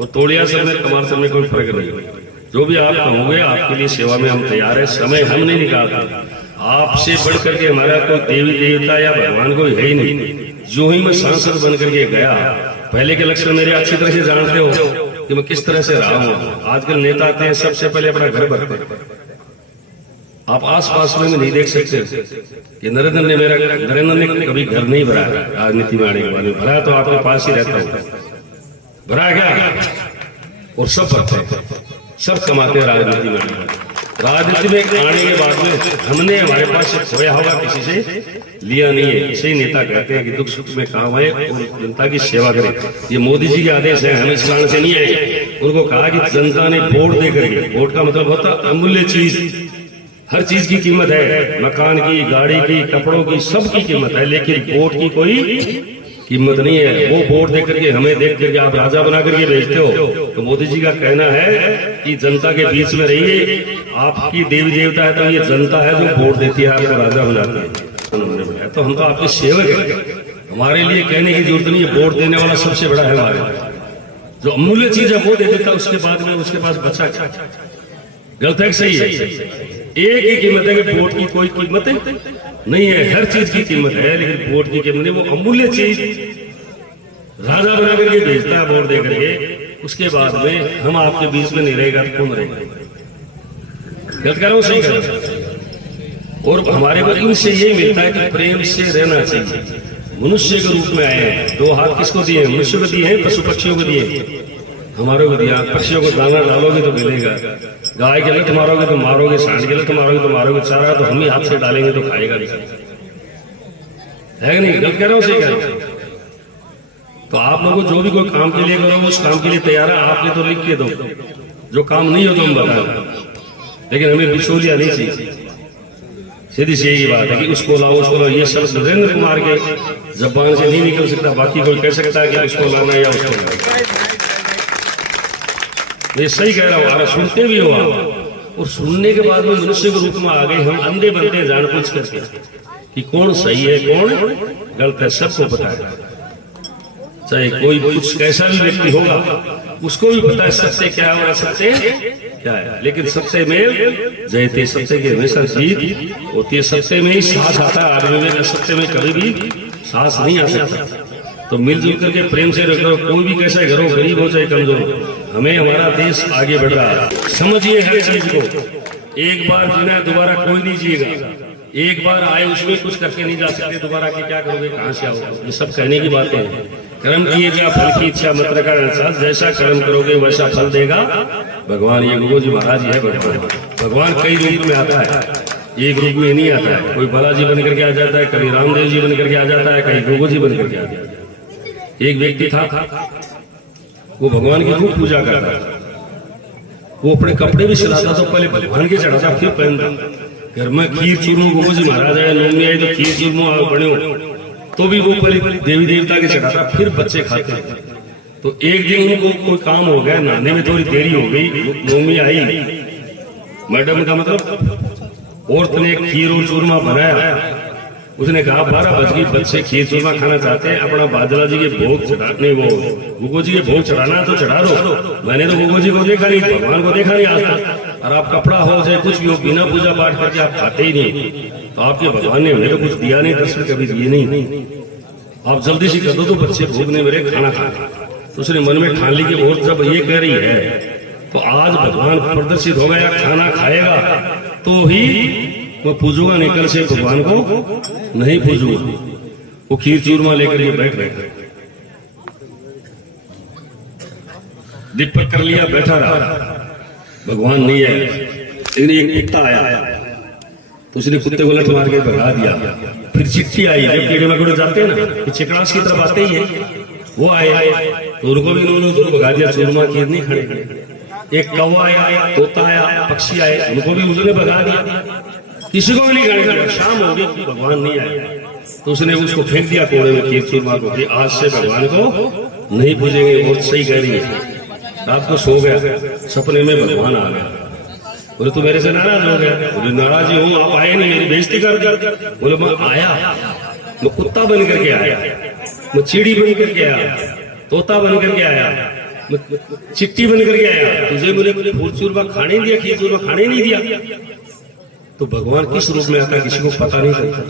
वो तोड़िया सब में कमार सब में कोई फर्क नहीं। जो भी आप कहोगे आपके लिए सेवा में हम तैयार है। समय हम नहीं निकालते। आपसे बढ़ करके हमारा कोई देवी देवता या भगवान कोई है ही नहीं। जो ही मैं सांसद बन करके गया, पहले के लक्ष्य मेरे अच्छी तरह से जानते हो कि मैं किस तरह से रहा हूं। आजकल नेता आते हैं सबसे पहले अपना घर भरते हैं। आप आस-पास में नहीं देख सकते कि नरेंद्र ने कभी घर नहीं भरा राजनीति में आने के बाद। भरा तो आपके पास ही रहता हूं। भरा क्या? और सब भरते हैं, सब कमाते हैं राजनीति में। राजनीति में आने के बाद में हमने हमारे पास से खोया होगा किसी से लिया नहीं है। इसे नेता कहते हैं कि दुख सुख में काम आए और जनता की सेवा करें। ये मोदी जी के आदेश है, हम इस कारण से नहीं आए। उनको कहा कि जनता ने वोट दे करके, वोट का मतलब होता अमूल्य चीज, हर चीज की कीमत है, मकान की, गाड़ी की, कपड़ों की, सब की कीमत है, लेकिन वोट की कोई कीमत नहीं है। वो वोट देख करके, हमें देख करके आप राजा बना करके भेजते हो। तो मोदी जी का कहना है कि जनता के बीच में रहिए। आपकी देवी देवता है तो ये जनता है जो वोट देती है, आपको राजा बनाती है। तो हम तो आपके सेवक हैं। हमारे लिए कहने की जरूरत नहीं है। वोट देने वाला सबसे बड़ा है हमारे। जो अमूल्य चीज है वो दे देता, उसके बाद में उसके पास बचा क्या? गलत है, सही है? एक ही कीमत है कि वोट की कोई कीमत नहीं है। हर चीज की कीमत है, लेकिन वोट की कीमत नहीं। वो अमूल्य चीज राजा बना करके भेजता है वोट दे करके। उसके बाद में हम आपके बीच में नहीं रहेगा तो कौन रहेगा? गलत कर रहा हूं, सही कर रहा हूं। और हमारे को इनसे यही मिलता है कि प्रेम से रहना चाहिए। मनुष्य के रूप में आए हैं। दो हाथ किसको दिए? मनुष्य को दिए हैं, पशु पक्षियों को दिए, हमारे को दिया। पक्षियों को दाना डालोगे तो मिलेगा, गाय के लिए तो मारोगे तो मारोगे, सांड के लिए तो मारोगे तो मारोगे, चारा तो हम ही हाथ से डालेंगे तो खाएगा नहीं, है कि नहीं? गलत कह रहा हूं, सही कह रहा हूं। तो आप लोगों जो भी कोई काम के लिए करो, उस काम के लिए तैयार है। आपके तो लिख के दो, जो काम नहीं हो तो हम बताओ, लेकिन हमें बिचौलिया नहीं चाहिए। सीधी सी यही बात है कि उसको लाओ, उसको लाओ। ये शब्द नरेंद्र कुमार के जबान से नहीं निकल सकता। बाकी कोई कह सकता है कि उसको लाना या उसको लाना। ये सही कह रहा हूं। अरे सुनते भी हो आप, और सुनने के बाद में मनुष्य के रूप में आ गए हम। अंधे बनते हैं जान पूछ करके कि कौन सही है कौन गलत है, सबको पता है। चाहे कोई कुछ कैसा भी व्यक्ति होगा, उसको भी पता है सत्य क्या है और असत्य क्या है। लेकिन सत्य में जयते, सत्य की हमेशा जीत होती है। सत्य में ही साहस आता है आदमी में, असत्य में कभी भी साहस नहीं आ सकता। तो मिलजुल करके प्रेम से रखो। कोई भी कैसा घर हो, गरीब हो चाहे कमजोर, हमें हमारा देश आगे बढ़ रहा है। समझिए हर चीज को। एक बार जीना है, दोबारा कोई नहीं जिएगा। एक बार आए उसमें कुछ करके नहीं जा सकते, दोबारा के क्या करोगे, कहां से आओगे? ये सब कहने की बातें हैं। कर्म किए जा फल की इच्छा मत रखा अनुसार, जैसा कर्म करोगे वैसा फल देगा भगवान। ये गुरु जी महाराज है भगवान। भगवान कई रूप में आता है, एक रूप में नहीं आता है। कोई बालाजी बन करके आ जाता है, कभी रामदेव जी बन करके आ जाता है, कहीं गोगो जी बन करके आ जाता है। एक व्यक्ति था, वो भगवान की खूब पूजा करता था। वो अपने कपड़े भी सिलाता तो पहले भगवान के चढ़ाता फिर पहनता। घर में खीर चूरमो गोगो जी महाराज आए, लोग में आए तो खीर चूरमो बने तो भी वो पहले देवी देवता के चढ़ाता, फिर बच्चे खाते। तो एक दिन उनको कोई काम हो गया, नहाने में थोड़ी देरी हो गई। मम्मी आई, मैडम का मतलब औरत ने खीर और चूरमा बनाया। उसने कहा 12 बज गई, बच्चे खीर चूरमा खाना चाहते हैं, अपना बादला जी के भोग चढ़ाने, वो गोगो जी के भोग चढ़ाना तो चढ़ा दो। मैंने तो गोगो जी को देखा नहीं, भगवान को देखा नहीं आज तक। और आप कपड़ा हो चाहे कुछ भी हो, बिना पूजा पाठ करके आप खाते ही नहीं। तो आपके भगवान ने हमें तो कुछ दिया नहीं, दर्शन कभी दिए नहीं। आप जल्दी से कर दो तो बच्चे भूख नहीं मेरे, खाना खाना। तो उसने मन में ठान ली कि और जब ये कह रही है तो आज भगवान प्रदर्शित हो गया, खाना खाएगा तो ही मैं पूजूंगा, नहीं कल से भगवान को नहीं पूजूंगा। वो खीर चूरमा लेकर ये बैठ गए, दीपक कर लिया, बैठा रहा। भगवान नहीं है, लेकिन एक कुत्ता आया तो उसने कुत्ते को लठ मार के भगा दिया। फिर चिट्ठी आई, जब कीड़े मकोड़े जाते हैं ना, चिकनास की तरफ आते ही है, वो आए तो उनको भी उन्होंने भगा दिया। चूरमा खीर नहीं खाने। एक कौवा आया, तोता आया, पक्षी आए, उनको भी उसने भगा दिया। किसी को भी नहीं खाने। शाम हो गई, भगवान नहीं आया तो उसने उसको फेंक दिया कोड़े में, खीर चूरमा को, कि आज से भगवान को नहीं पूजेंगे। बहुत सही कह रही है। रात को सो गया, सपने में भगवान आ गया। बोले तू मेरे से नाराज हो गया? बोले नाराज ही हूं, आप आए नहीं, मेरी बेइज्जती कर। बोले मैं आया, मैं कुत्ता बन करके आया, मैं चिड़ी बन करके आया, तोता बन करके आया, चिट्ठी बन करके आया, तुझे मुझे फूल चूरमा खाने नहीं दिया, खीर चूरमा खाने नहीं दिया। तो भगवान किस रूप में आता है किसी को पता नहीं चलता,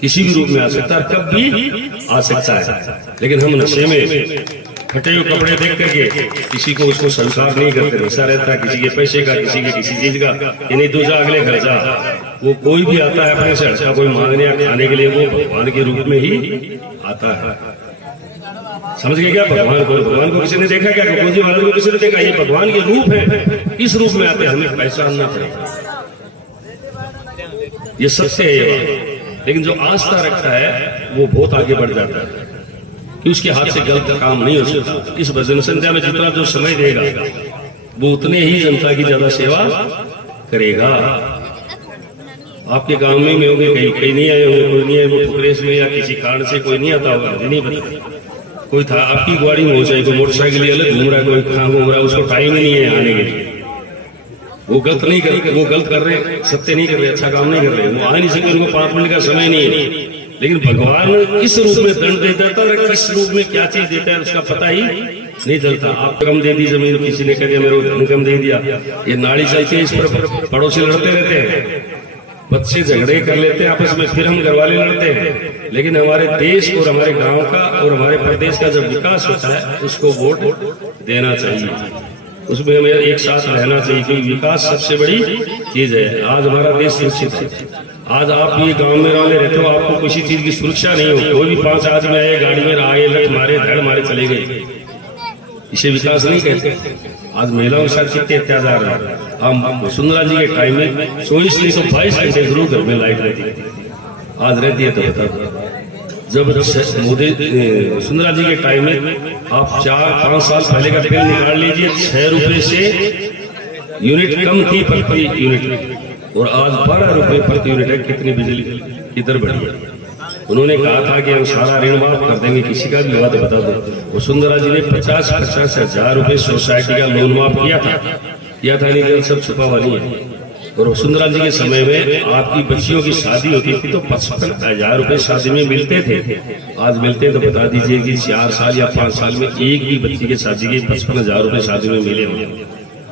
किसी भी रूप में आ सकता है, कब भी आ सकता है। लेकिन हम नशे में फटे हुए कपड़े देख करके किसी को उसको संसार नहीं करते, नशा रहता है किसी के पैसे का, किसी के किसी चीज का, कि नहीं तू जा अगले घर जा। वो कोई भी आता है अपने से अच्छा कोई मांगने या खाने के लिए, वो भगवान के रूप में ही आता है। समझ गए क्या? भगवान को किसी ने देखा क्या? कपूर जी महाराज को किसी ने देखा? ये भगवान के रूप है, किस रूप में आते हैं हमें पहचानना पड़ेगा। ये सत्य है ये बात। लेकिन जो आस्था रखता है वो बहुत आगे बढ़ जाता है कि उसके हाथ से गलत काम नहीं हो सकता। इस भजन संध्या में जितना जो समय देगा वो उतने ही जनता की ज्यादा सेवा करेगा। आपके गांव में होंगे, कहीं नहीं आए होंगे, कोई नहीं आए, वो फुकरेश में या किसी कारण से कोई नहीं आता होगा, नहीं पता। कोई था आपकी गाड़ी में हो जाए, कोई मोटरसाइकिल अलग घूम रहा है, कोई कहाँ घूम रहा है, उसको टाइम ही नहीं है आने के लिए। वो गलत नहीं कर, वो गलत कर रहे, सत्य नहीं कर रहे, अच्छा काम नहीं कर रहे, वो आ नहीं सकते, उनको 5 मिनट का समय नहीं है। लेकिन भगवान किस रूप में दंड देता है और किस रूप में क्या चीज देता है उसका पता ही नहीं चलता। आप कम दे दी जमीन, किसी ने कह दिया मेरे को धन कम दे दिया, ये नाड़ी चलती है, इस पर पड़ोसी लड़ते रहते हैं, बच्चे झगड़े कर लेते हैं आपस में, फिर हम घरवाले लड़ते हैं। लेकिन हमारे देश और हमारे गांव का और हमारे प्रदेश का जब विकास होता है उसको वोट देना चाहिए, उसमें हमें एक साथ रहना चाहिए, क्योंकि विकास सबसे बड़ी चीज है। आज हमारा देश सुरक्षित है। आज आप ये गांव में रहते हो, आपको किसी चीज की सुरक्षा नहीं हो, कोई भी 5 आदमी आए गाड़ी में आए, लट मारे, धड़ मारे, चले गए, इसे विकास नहीं कहते। आज महिलाओं के साथ कितने अत्याचार है। हम सुंदरा जी के टाइम में 24 नहीं तो 22 घंटे जरूर घर में लाइट रहती है, आज रहती है तो बता। जब मोदी सुंदरा जी के टाइम में आप 4-5 साल पहले का बिल निकाल लीजिए, 6 रुपए से यूनिट कम थी प्रति यूनिट, और आज 12 रुपए प्रति यूनिट है। कितनी बिजली की दर बढ़ी है। उन्होंने कहा था कि हम सारा ऋण माफ कर देंगे, किसी का भी हुआ तो बता दो। वो सुंदरा जी ने 50-50 हजार रुपए सोसाइटी का लोन माफ किया था नहीं, सब छुपा हुआ नहीं है। और सुंदरा जी के समय में आपकी बच्चियों की शादी होती थी तो 55,000 रुपए शादी में मिलते थे। आज मिलते तो बता दीजिए कि 4 साल या 5 साल में एक भी बच्ची की शादी के 55,000 रुपए शादी में मिले होंगे,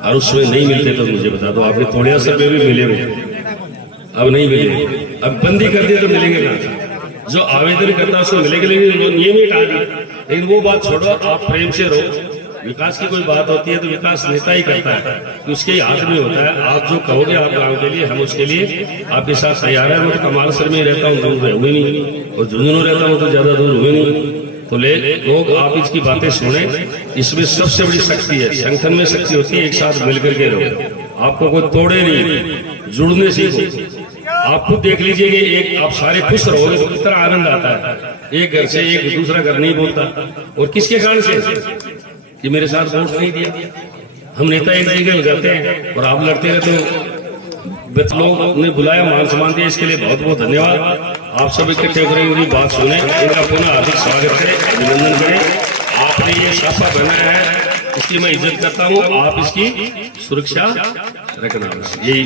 और उसमें नहीं मिलते तो मुझे बता दो। आपने थोड़े सर में भी मिले हुए, अब नहीं मिले, अब बंदी कर दिए तो मिलेंगे ना। जो आवेदन करता है उसको मिलेंगे, लेकिन वो नियम ही हटा दिए। लेकिन वो बात छोड़ो, आप प्रेम से रहो। विकास की कोई बात होती है तो विकास नेता ही करता है, तो उसके हाथ में होता है। आप जो कहोगे आप गांव के लिए, हम उसके लिए आपके साथ तैयार है। मैं तो कमाल सर में रहता हूँ, दूर हुए नहीं, और झुंझुनू रहता हूँ तो ज्यादा दूर हुए नहीं। तो लोग आप इसकी बातें सुने, इसमें सबसे बड़ी शक्ति है, संगठन में शक्ति होती है। एक साथ मिलकर के रहो, आपको कोई तोड़े नहीं, जुड़ने सीखो। आप खुद देख लीजिए कि एक आप सारे खुश रहोगे तो कितना आनंद आता है। एक घर से एक दूसरा घर नहीं बोलता, और किसके कारण से कि मेरे साथ वोट नहीं दिया। हम नेता एक जगह हो जाते हैं और आप लड़ते रहते हो। लोग ने बुलाया, मान सम्मान दिया, इसके लिए बहुत बहुत धन्यवाद। आप सब इकट्ठे होकर मेरी बात सुने, इनका पुनः हार्दिक स्वागत करें, अभिनंदन करें। आपने ये साफा बनाया है, इसकी मैं इज्जत करता हूँ। आप इसकी सुरक्षा रखना, यही